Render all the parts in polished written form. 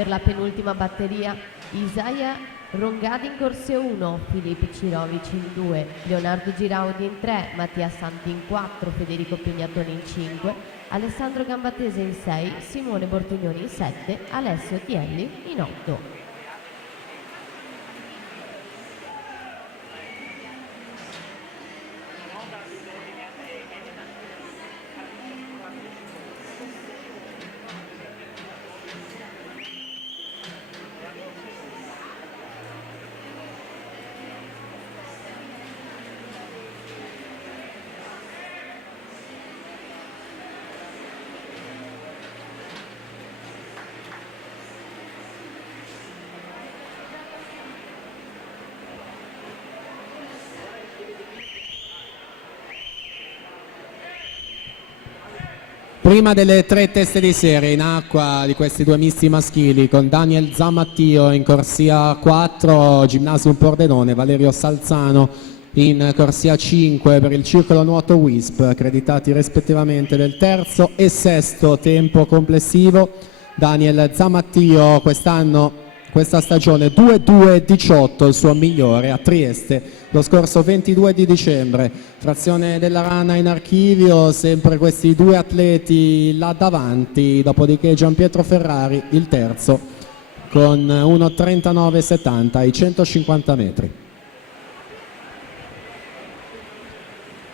Per la penultima batteria, Isaia Rongadi in corse 1, Filippo Cirovic in 2, Leonardo Giraudi in 3, Mattia Santi in 4, Federico Pignatoni in 5, Alessandro Gambatese in 6, Simone Bortignoni in 7, Alessio Tielli in 8. Prima delle 3 teste di serie in acqua di questi due misti maschili, con Daniel Zamattio in corsia 4, Gymnasium Pordenone, Valerio Salzano in corsia 5 per il Circolo Nuoto Wisp, accreditati rispettivamente del terzo e sesto tempo complessivo. Daniel Zamattio questa stagione 2-2-18, il suo migliore a Trieste lo scorso 22 di dicembre. Trazione della rana in archivio, sempre questi due atleti là davanti, dopodiché Gianpietro Ferrari il terzo con 1.39.70 ai 150 metri.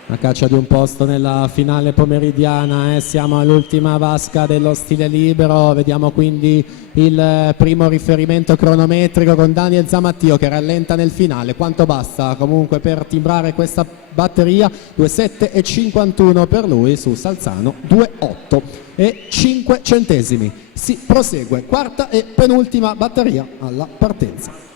La caccia di un posto nella finale pomeridiana, siamo all'ultima vasca dello stile libero, vediamo quindi il primo riferimento cronometrico con Daniel Zamattio che rallenta nel finale, quanto basta comunque per timbrare questa batteria, 2.7.51 per lui su Salzano, 2.8.5. Si prosegue, quarta e penultima batteria alla partenza.